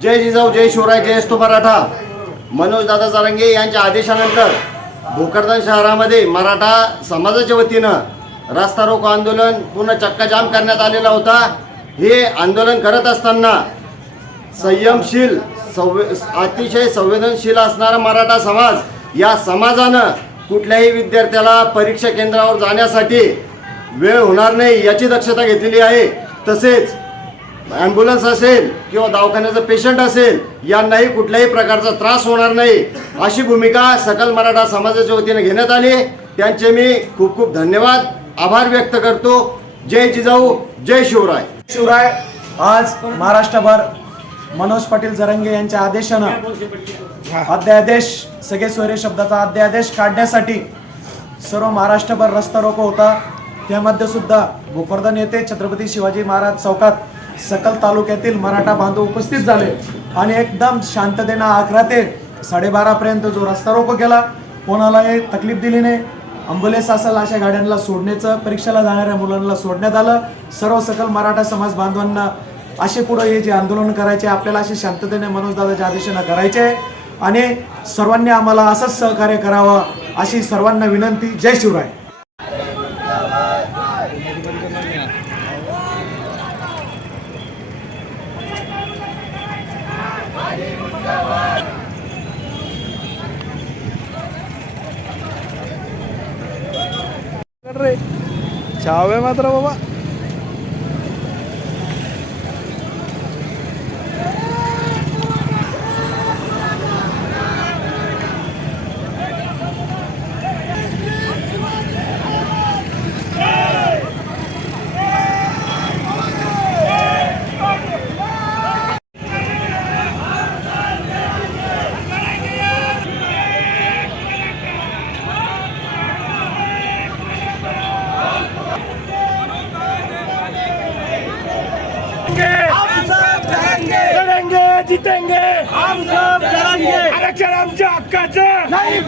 जय जिजाऊ जय शिवराय जय असतो मराठा. मनोज दादा जारंगे यांच्या आदेशानंतर भोकरदन शहरामध्ये मराठा समाजाच्या वतीनं रास्ता रोको आंदोलन पूर्ण चक्काजाम करण्यात आलेला होता. हे आंदोलन करत असताना संयमशील संवे अतिशय संवेदनशील असणारा मराठा समाज या समाजानं कुठल्याही विद्यार्थ्याला परीक्षा केंद्रावर जाण्यासाठी वेळ होणार नाही याची दक्षता घेतलेली आहे. तसेच ॲम्ब्युलन्स असेल किंवा दवाखान्याचं पेशंट असेल यांनाही कुठल्याही प्रकारचा त्रास होणार नाही. अशी भूमिका सकल मराठा समाजाच्या वतीने घेण्यात आली. त्यांचे मी खूप खूप धन्यवाद. आभार व्यक्त करतो. जय जिजाऊ जय शिवराय. शिवराय आज महाराष्ट्रभर मनोज पाटील जरंगे यांच्या आदेशानं अध्यादेश सगळे सोयरे शब्दाचा अध्यादेश काढण्यासाठी सर्व महाराष्ट्रभर रस्ता रोको होता. त्यामध्ये सुद्धा भोकरदन येथे छत्रपती शिवाजी महाराज चौकात सकल तालुक्यातील मराठा बांधव उपस्थित झाले आणि एकदम शांततेनं अकरा ते साडेबारापर्यंत जो रस्ता रोको केला कोणालाही तकलीफ दिली नाही. अंबुलेस असेल अशा गाड्यांना सोडण्याचं परीक्षेला जाणाऱ्या मुलांना सोडण्यात आलं. सर्व सकल मराठा समाज बांधवांना असे पुढं हे जे आंदोलन करायचे आपल्याला असे शांततेने मनोजदादाच्या आदेशानं करायचे. आहे. आणि सर्वांनी आम्हाला असंच सहकार्य करावं अशी सर्वांना विनंती. जय शिवराय. ചാവേ മാത്രം പോവാ. जितेंगे। हम सब आरक्षण आमच्या हक्काचं। नाही